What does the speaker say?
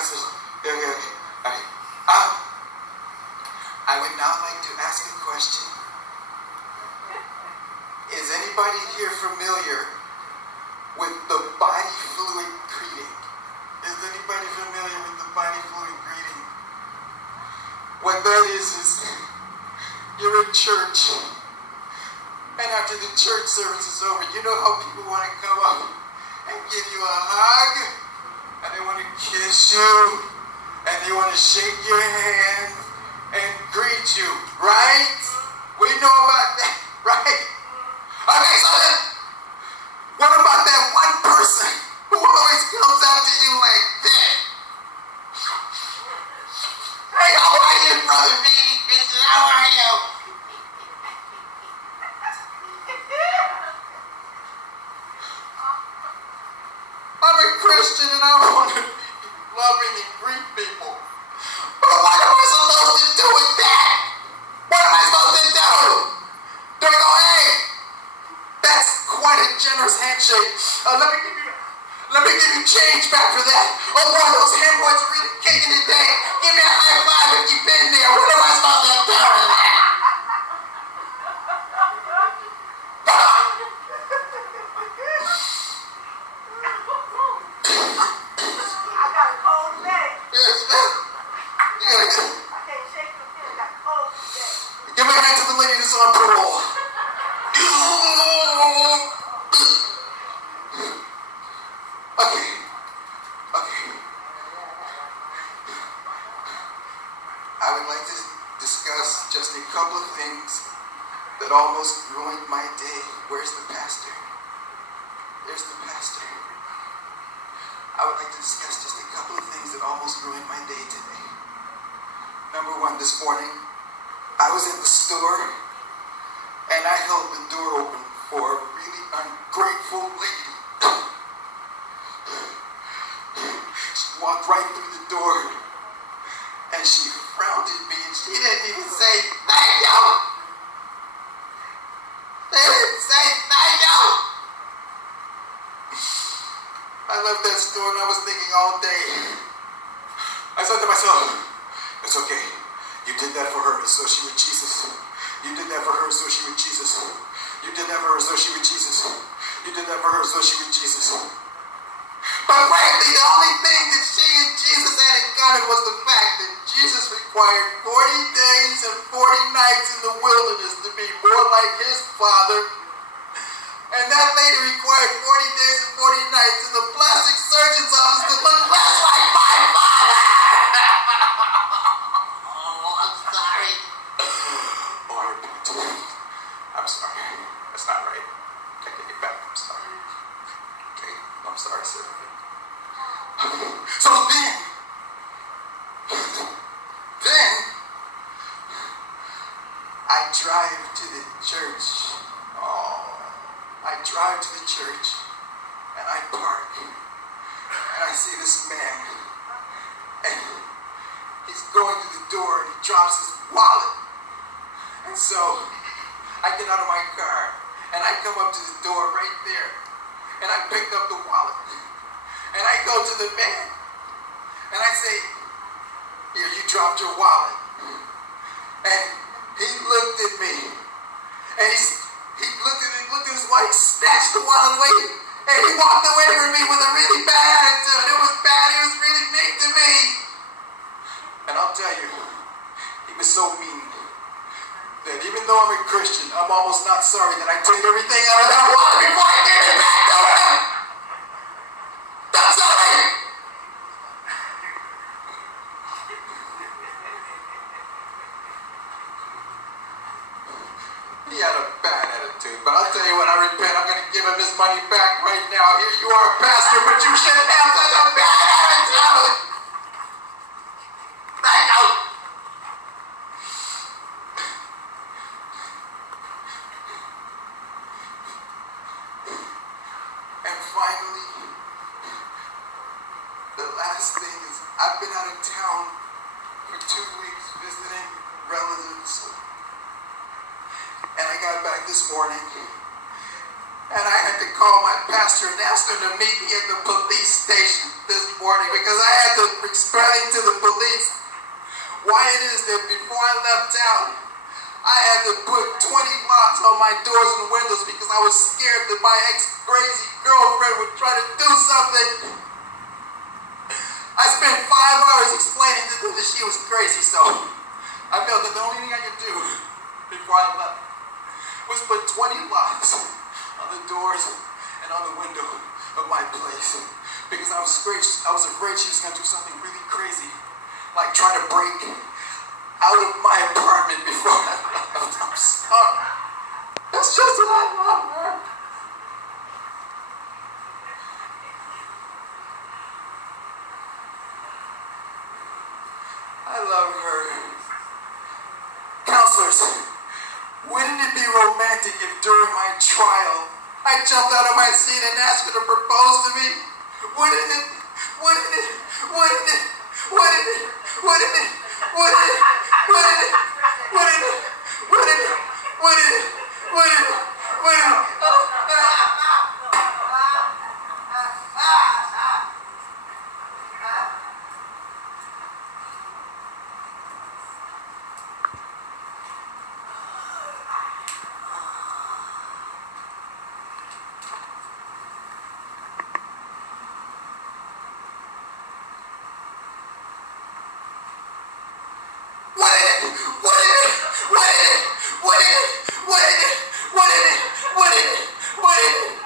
message. Okay. I would now like to ask a question. Is anybody here familiar with the body fluid greeting? Is anybody familiar with the body fluid greeting? What that is you're in church, and after the church service is over, you know how people want to come up and give you a hug, and they want to kiss you, and they want to shake your hand and greet you, right? We know about that, right? Okay, so then, what about that one person who always comes up to you like this? Hey, how are you, brother baby Christian? How are you? I'm a Christian and I want to be loving and greet people. But what am I supposed to do with that? What am I supposed to do? Do I go, hey, that's quite a generous handshake. Let me give you change back for that. Oh boy, those handboys are really kicking today. Give me a high five if you've been there. What am I supposed to do with that? I got a cold leg. Yes, I can't shake the feeling. I got a cold leg. give a hand to the lady that's on parole. Okay. I would like to discuss just a couple of things that almost ruined my day. Where's the pastor? There's the pastor. I would like to discuss just a couple of things that almost ruined my day today. Number one, this morning, I was in the store and I held the door open for a really ungrateful lady. She walked right through the door and she frowned at me and she didn't even say thank you. They didn't say thank you. I left that store and I was thinking all day. I said to myself, it's okay. You did that for her so she would Jesus. You did that for her so she would Jesus. You did that for her so she would Jesus. You did that for her so she would Jesus. But frankly, the only thing that she and Jesus had in common was the fact that Jesus required 40 days and 40 nights in the wilderness to be more like his Father. And that lady required 40 days and 40 nights in the plastic surgeon's office to look less like my father. Oh, I'm sorry. Oh, I repent. I'm sorry. That's not right. I take it back. I'm sorry. Okay, I'm sorry, sir. So then, I drive to the church. I drive to the church and I park and I see this man and he's going to the door and he drops his wallet. And so I get out of my car and I come up to the door right there and I pick up the wallet and I go to the man and I say, here, you dropped your wallet. And he looked at me and he looked at his wife, snatched the wallet away, and he walked away from me with a really bad attitude. It was bad. He was really mean to me. And I'll tell you, he was so mean that even though I'm a Christian, I'm almost not sorry that I took everything out of that wallet before I gave it back to him. That's sorry. He had a bad attitude, but I'll tell you when I repent, I'm going to give him his money back right now. Here you are, pastor, but you shouldn't have such a bad attitude. Thank you. And finally, the last thing is I've been out of town for 2 weeks visiting relatives. And I got back this morning, And I had to call my pastor and ask him to meet me at the police station this morning because I had to explain to the police why it is that before I left town, I had to put 20 locks on my doors and windows because I was scared that my ex-crazy girlfriend would try to do something. I spent 5 hours explaining to her that she was crazy, so I felt that the only thing I could do before I left was put 20 locks on the doors and on the window of my place because I was afraid she was going to do something really crazy, like try to break out of my apartment before I left. I'm sorry. That's just what I love her. I love her. Counselors, wouldn't it be romantic if during my trial I jumped out of my seat and asked her to propose to me? Wouldn't it? Wouldn't it? Wouldn't it? Wouldn't it? Wouldn't it? Wouldn't it? Wouldn't it? Wouldn't it? Wouldn't it? Wouldn't it? Wouldn't it? Wouldn't it? What is it?